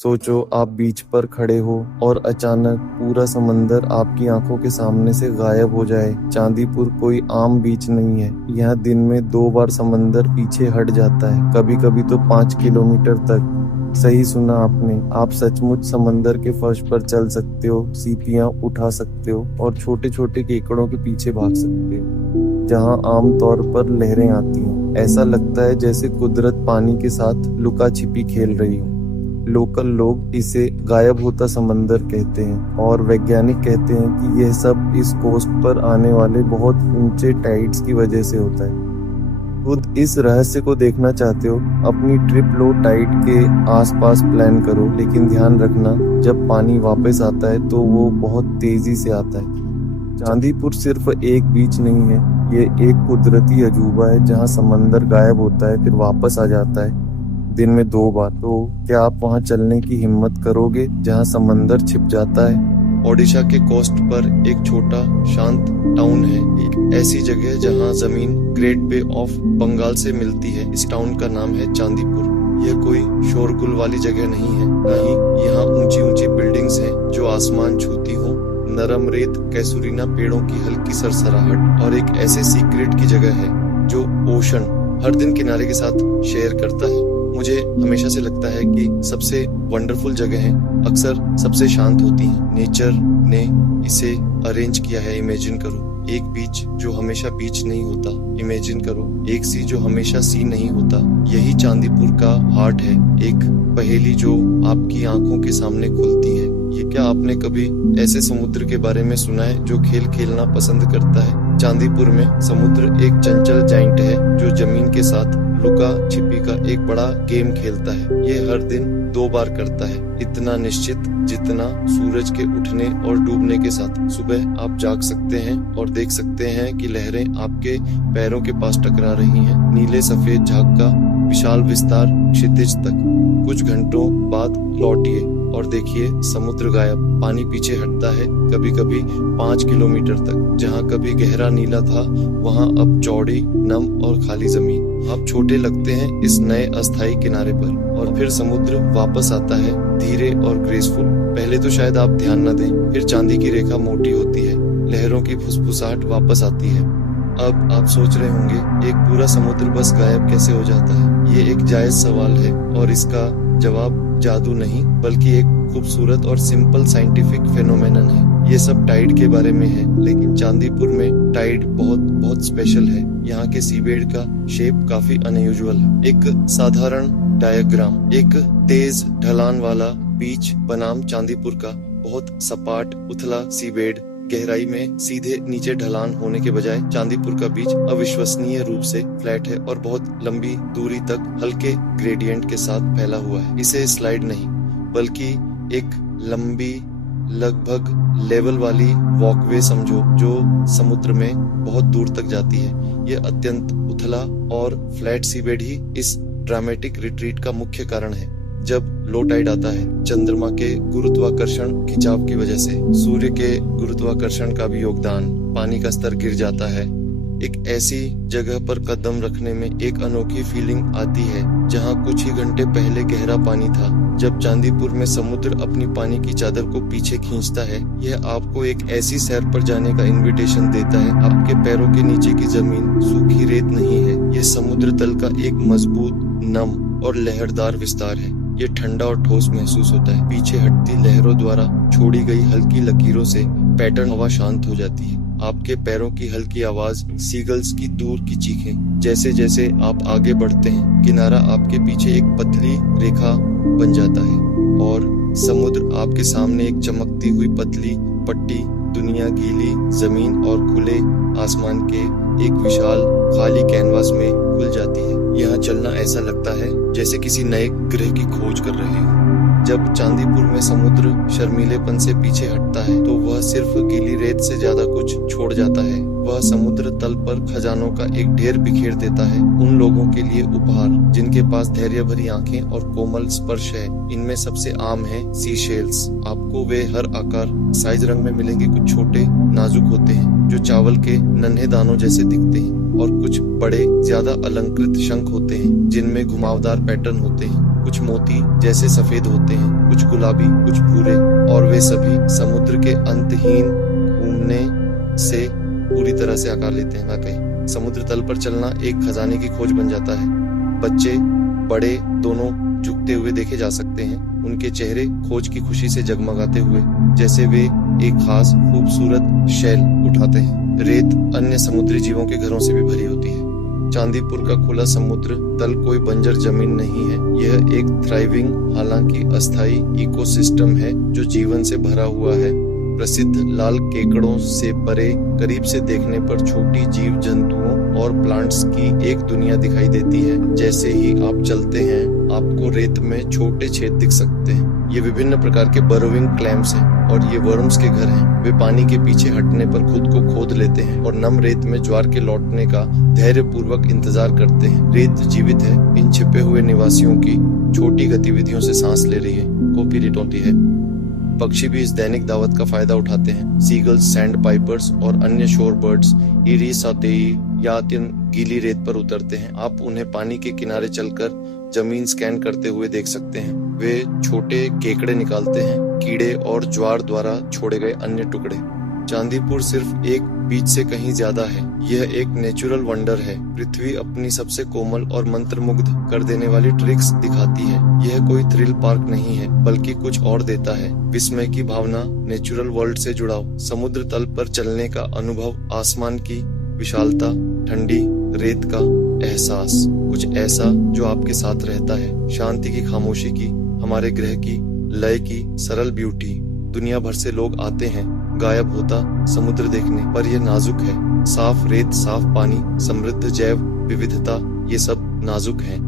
सोचो आप बीच पर खड़े हो और अचानक पूरा समंदर आपकी आंखों के सामने से गायब हो जाए। चांदीपुर कोई आम बीच नहीं है। यहाँ दिन में 2 बार समंदर पीछे हट जाता है, कभी कभी तो 5 किलोमीटर तक। सही सुना आपने। आप सचमुच समंदर के फर्श पर चल सकते हो, सीपियां उठा सकते हो और छोटे छोटे केकड़ों के पीछे भाग सकते हो, जहां आम तौर पर लहरें आती हैं। ऐसा लगता है जैसे कुदरत पानी के साथ लुका छिपी खेल रही हो। लोकल लोग इसे गायब होता समंदर कहते हैं और वैज्ञानिक कहते हैं कि यह सब इस कोस्ट पर आने वाले बहुत ऊंचे टाइड्स की वजह से होता है। खुद इस रहस्य को देखना चाहते हो, अपनी ट्रिप लो टाइड के आसपास प्लान करो, लेकिन ध्यान रखना जब पानी वापस आता है तो वो बहुत तेजी से आता है। चांदीपुर सिर्फ एक बीच नहीं है, ये एक कुदरती अजूबा है जहाँ समंदर गायब होता है फिर वापस आ जाता है, दिन में 2 बार। तो क्या आप वहाँ चलने की हिम्मत करोगे जहाँ समंदर छिप जाता है? ओडिशा के कोस्ट पर एक छोटा शांत टाउन है, एक ऐसी जगह जहाँ जमीन ग्रेट बे ऑफ बंगाल से मिलती है। इस टाउन का नाम है चांदीपुर। यह कोई शोरगुल वाली जगह नहीं है, न ही यहाँ ऊंची ऊंची बिल्डिंग्स हैं जो आसमान छूती हो। नरम रेत, कैसूरीना पेड़ों की हल्की सरसराहट और एक ऐसे सीक्रेट की जगह है जो ओशन हर दिन किनारे के साथ शेयर करता है। मुझे हमेशा से लगता है कि सबसे वंडरफुल जगहें अक्सर सबसे शांत होती हैं। नेचर ने इसे अरेंज किया है। इमेजिन करो एक बीच जो हमेशा बीच नहीं होता। इमेजिन करो एक सी जो हमेशा सी नहीं होता। यही चांदीपुर का हार्ट है, एक पहेली जो आपकी आंखों के सामने खुलती है। ये क्या आपने कभी ऐसे समुद्र के बारे में सुना है जो खेल खेलना पसंद करता है? चांदीपुर में समुद्र एक चंचल जाइंट है जो जमीन के साथ लुका छिपी का एक बड़ा गेम खेलता है। ये हर दिन 2 बार करता है, इतना निश्चित जितना सूरज के उठने और डूबने के साथ। सुबह आप जाग सकते हैं और देख सकते हैं कि लहरें आपके पैरों के पास टकरा रही हैं, नीले सफेद झाग का विशाल विस्तार क्षितिज तक। कुछ घंटों बाद लौटिए और देखिए समुद्र गायब, पानी पीछे हटता है, कभी कभी 5 किलोमीटर तक। जहाँ कभी गहरा नीला था वहाँ अब चौड़ी, नम और खाली जमीन। आप छोटे लगते हैं इस नए अस्थायी किनारे पर। और फिर समुद्र वापस आता है, धीरे और ग्रेसफुल। पहले तो शायद आप ध्यान न दें, फिर चांदी की रेखा मोटी होती है, लहरों की फुसफुसाहट वापस आती है। अब आप सोच रहे होंगे एक पूरा समुद्र बस गायब कैसे हो जाता है? ये एक जायज सवाल है और इसका जवाब जादू नहीं बल्कि एक खूबसूरत और सिंपल साइंटिफिक फेनोमेनन है। ये सब टाइड के बारे में है, लेकिन चांदीपुर में टाइड बहुत बहुत स्पेशल है। यहाँ के सीबेड का शेप काफी अनयूजुअल है। एक साधारण डायग्राम, एक तेज ढलान वाला बीच बनाम चांदीपुर का बहुत सपाट उथला सीबेड। गहराई में सीधे नीचे ढलान होने के बजाय चांदीपुर का बीच अविश्वसनीय रूप से फ्लैट है और बहुत लंबी दूरी तक हल्के ग्रेडियंट के साथ फैला हुआ है। इसे स्लाइड नहीं बल्कि एक लंबी लगभग लेवल वाली वॉकवे समझो जो समुद्र में बहुत दूर तक जाती है। ये अत्यंत उथला और फ्लैट सीबेड ही इस ड्रामेटिक रिट्रीट का मुख्य कारण है। जब लो टाइड आता है, चंद्रमा के गुरुत्वाकर्षण खिंचाव की वजह से सूर्य के गुरुत्वाकर्षण का भी योगदान, पानी का स्तर गिर जाता है। एक ऐसी जगह पर कदम रखने में एक अनोखी फीलिंग आती है जहां कुछ ही घंटे पहले गहरा पानी था। जब चांदीपुर में समुद्र अपनी पानी की चादर को पीछे खींचता है, यह आपको एक ऐसी सैर पर जाने का इनविटेशन देता है। आपके पैरों के नीचे की जमीन सूखी रेत नहीं है, यह समुद्र तल का एक मजबूत, नम और लहरदार विस्तार है। ये ठंडा और ठोस महसूस होता है। पीछे हटती लहरों द्वारा छोड़ी गई हल्की लकीरों से पैटर्न हवा शांत हो जाती है। आपके पैरों की हल्की आवाज, सीगल्स की दूर की चीखें। जैसे जैसे आप आगे बढ़ते हैं, किनारा आपके पीछे एक पतली रेखा बन जाता है और समुद्र आपके सामने एक चमकती हुई पतली पट्टी। दुनिया गीली जमीन और खुले आसमान के एक विशाल खाली कैनवास में खुल जाती है। यहाँ चलना ऐसा लगता है जैसे किसी नए ग्रह की खोज कर रहे हो। जब चांदीपुर में समुद्र शर्मीलेपन से पीछे हटता है तो वह सिर्फ गीली रेत से ज्यादा कुछ छोड़ जाता है। वह समुद्र तल पर खजानों का एक ढेर बिखेर देता है, उन लोगों के लिए उपहार जिनके पास धैर्य भरी आंखें और कोमल स्पर्श है। इनमें सबसे आम है सी शेल्स। आपको वे हर आकार, साइज, रंग में मिलेंगे। कुछ छोटे नाजुक होते हैं जो चावल के नन्हे दानों जैसे दिखते हैं। और कुछ बड़े ज्यादा अलंकृत शंख होते हैं जिनमें घुमावदार पैटर्न होते हैं। कुछ मोती जैसे सफेद होते हैं, कुछ गुलाबी, कुछ भूरे, और वे सभी समुद्र के अंतहीन घूमने से पूरी तरह से आकार लेते हैं। वाकई समुद्र तल पर चलना एक खजाने की खोज बन जाता है। बच्चे बड़े दोनों झुकते हुए देखे जा सकते हैं, उनके चेहरे खोज की खुशी से जगमगाते हुए, जैसे वे एक खास खूबसूरत शैल उठाते हैं। रेत अन्य समुद्री जीवों के घरों से भी भरी होती है। चांदीपुर का खुला समुद्र तल कोई बंजर जमीन नहीं है, यह एक थ्राइविंग, हालांकि अस्थायी इकोसिस्टम है जो जीवन से भरा हुआ है। प्रसिद्ध लाल केकड़ों से परे करीब से देखने पर छोटी जीव जंतुओं और प्लांट्स की एक दुनिया दिखाई देती है। जैसे ही आप चलते हैं आपको रेत में छोटे छेद दिख सकते हैं। ये विभिन्न प्रकार के बरोविंग क्लैम्स हैं और ये वर्म्स के घर हैं। वे पानी के पीछे हटने पर खुद को खोद लेते हैं और नम रेत में ज्वार के लौटने का धैर्य पूर्वक इंतजार करते हैं। रेत जीवित है, इन छिपे हुए निवासियों की छोटी गतिविधियों से सांस ले रही है, कोपीरिट होती है। पक्षी भी इस दैनिक दावत का फायदा उठाते हैं। सीगल्स, सैंड पाइपर्स और अन्य शोर बर्ड्स इरिसातेई या अत्यंत गीली रेत पर उतरते हैं। आप उन्हें पानी के किनारे चलकर जमीन स्कैन करते हुए देख सकते हैं। वे छोटे केकड़े निकालते हैं, कीड़े और ज्वार द्वारा छोड़े गए अन्य टुकड़े। चांदीपुर सिर्फ एक बीच से कहीं ज्यादा है, यह एक नेचुरल वंडर है। पृथ्वी अपनी सबसे कोमल और मंत्रमुग्ध कर देने वाली ट्रिक्स दिखाती है। यह कोई थ्रिल पार्क नहीं है, बल्कि कुछ और देता है, विस्मय की भावना, नेचुरल वर्ल्ड से जुड़ाव, समुद्र तल पर चलने का अनुभव, आसमान की विशालता, ठंडी रेत का एहसास, कुछ ऐसा जो आपके साथ रहता है। शांति की, खामोशी की, हमारे ग्रह की, लय की सरल ब्यूटी। दुनिया भर से लोग आते हैं गायब होता समुद्र देखने, पर यह नाजुक है। साफ रेत, साफ पानी, समृद्ध जैव विविधता, ये सब नाजुक है।